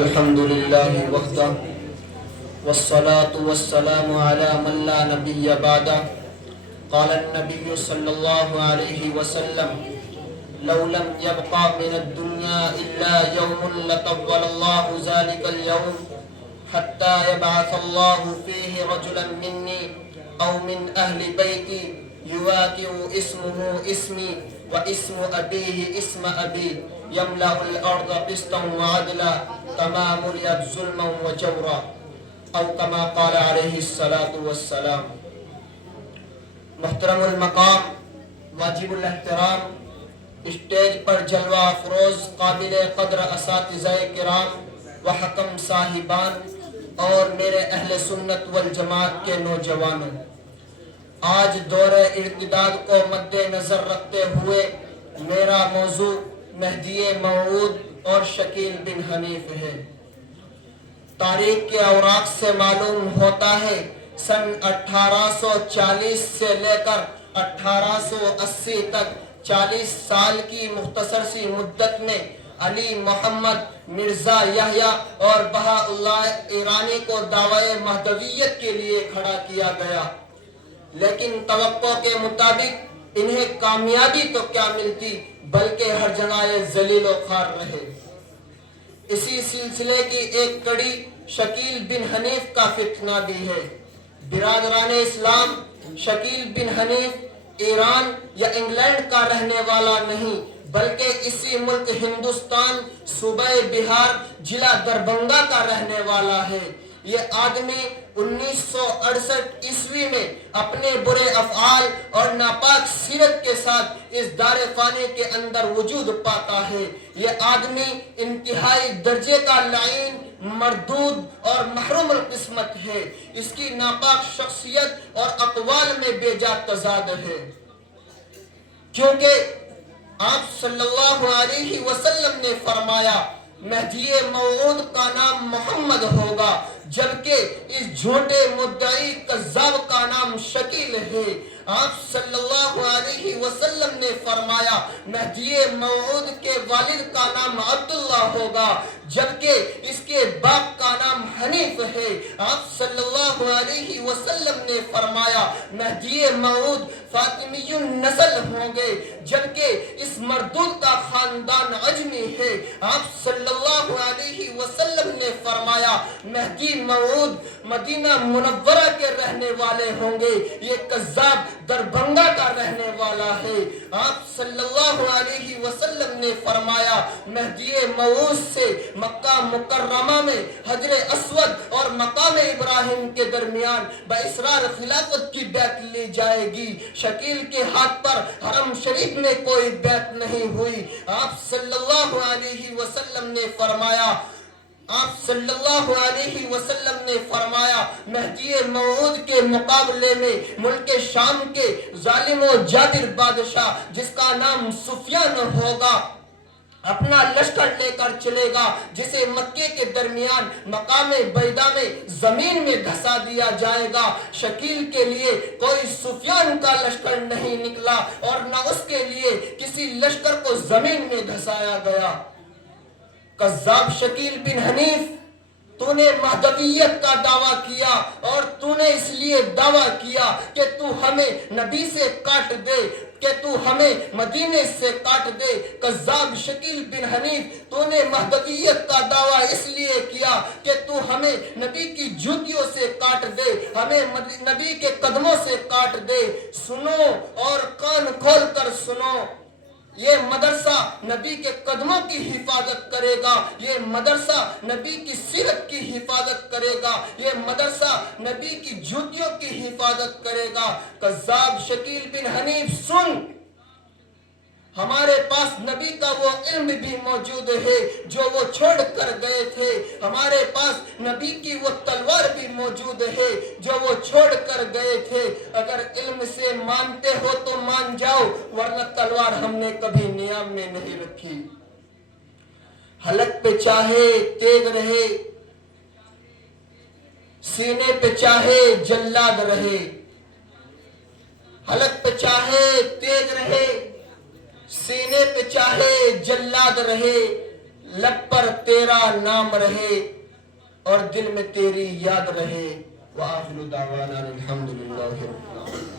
الحمد لله وحده والصلاة والسلام على من لا نبي بعده. قال النبي صلى الله عليه وسلم: لو لم يبقى من الدنيا إلا يوم لطول الله ذلك اليوم حتى يبعث الله فيه رجلا مني أو من أهل بيتي يواكئ اسمه اسمي واسم أبيه اسم أبي يملأ الأرض قسطا وعدلا كما ملئت ظلما وجورا أو كما قال عليه الصلاة والسلام. محترم المقام، واجب الاحترام، اسٹیج پر جلوہ افروز قابل قدر اساتذہ کرام و حکم صاحبان اور میرے اہل سنت والجماعت کے نوجوانوں، آج دور ارتداد کو مد نظر رکھتے ہوئے میرا موضوع مہدی موعود اور شکیل بن حنیف ہے۔ تاریخ کے اوراق سے معلوم ہوتا ہے سن 1840 سے لے کر 1880 تک 40 سال کی مختصر سی مدت میں علی محمد مرزا یحییٰ اور بہاء اللہ ایرانی کو دعوی مہدویت کے لیے کھڑا کیا گیا، لیکن توقع کے مطابق انہیں کامیابی تو کیا ملتی بلکہ ہر جگہ یہ ذلیل و خوار رہے۔ اسی سلسلے کی ایک کڑی شکیل بن حنیف کا فتنہ بھی ہے۔ برادران اسلام، شکیل بن حنیف ایران یا انگلینڈ کا رہنے والا نہیں بلکہ اسی ملک ہندوستان صوبہ بہار ضلع دربھنگہ کا رہنے والا ہے۔ یہ آدمی 1968 عیسوی میں اپنے برے افعال اور ناپاک سیرت کے ساتھ اس دار فانی کے اندر وجود پاتا ہے۔ یہ آدمی انتہائی درجے کا لعین، مردود اور محروم القسمت ہے۔ اس کی ناپاک شخصیت اور اقوال میں بے جا تضاد ہے، کیونکہ آپ صلی اللہ علیہ وسلم نے فرمایا مہدی موعود کا نام محمد ہوگا، جبکہ اس جھوٹے مدعی کذاب کا نام شکیل ہے۔ آپ صلی اللہ علیہ وسلم نے فرمایا مہدی موعود کے والد کا نام عبداللہ ہوگا، جبکہ اس کے باپ کا نام حنیف ہے۔ آپ صلی اللہ علیہ وسلم نے فرمایا مہدی موعود فاطمی النسل ہوں گے، جبکہ اس مردود کا خاندان عجمی ہے۔ آپ صلی اللہ علیہ وسلم نے فرمایا مہدی موعود مدینہ منورہ کے رہنے والے ہوں گے، یہ کذاب دربھنگہ کا رہنے والا ہے۔ آپ صلی اللہ علیہ وسلم نے فرمایا مہدی موعود سے مکہ مکرمہ میں حجر اسود اور مقام ابراہیم کے درمیان باصرار خلافت کی بیعت لی جائے گی۔ شکیل کے ہاتھ پر حرم شریف میں کوئی بیعت نہیں ہوئی۔ آپ صلی اللہ علیہ وسلم نے فرمایا مہدی موعود کے مقابلے میں ملک شام کے ظالم و جابر بادشاہ جس کا نام سفیان ہوگا اپنا لشکر لے کر چلے گا، جسے مکے کے درمیان مقام بیدا میں زمین میں دھسا دیا جائے گا۔ شکیل کے لیے کوئی سفیان کا لشکر نہیں نکلا اور نہ اس کے لیے کسی لشکر کو زمین میں دھسایا گیا۔ کذاب شکیل بن حنیف، تو نے مہدویت کا دعویٰ کیا اور تو نے اس لیے دعویٰ کیا کہ تو ہمیں نبی سے کاٹ دے، کہ تو ہمیں مدینے سے کاٹ دے۔ کذاب شکیل بن حنیف، تو نے مہدویت کا دعویٰ اس لیے کیا کہ تو ہمیں نبی کی جوتیوں سے کاٹ دے، ہمیں نبی کے قدموں سے کاٹ دے۔ سنو اور کان کھول کر سنو، یہ مدرسہ نبی کے قدموں کی حفاظت کرے گا، یہ مدرسہ نبی کی سیرت کی حفاظت کرے گا، یہ مدرسہ نبی کی جوتیوں کی حفاظت کرے گا۔ کذاب شکیل بن حنیف سن، ہمارے پاس نبی کا وہ علم بھی موجود ہے جو وہ چھوڑ کر گئے تھے، ہمارے پاس نبی کی وہ تلوار بھی موجود ہے جو وہ چھوڑ کر گئے تھے۔ اگر علم سے مانتے ہو تو مان جاؤ، ورنہ تلوار ہم نے کبھی نیام میں نہیں رکھی۔ حلق پہ چاہے تیغ رہے، سینے پہ چاہے جلاد رہے، حلق پہ چاہے تیغ رہے، سینے پہ چاہے جلاد رہے، لب پر تیرا نام رہے اور دل میں تیری یاد رہے۔ وآخر دعوانا الحمدللہ رب العالمین۔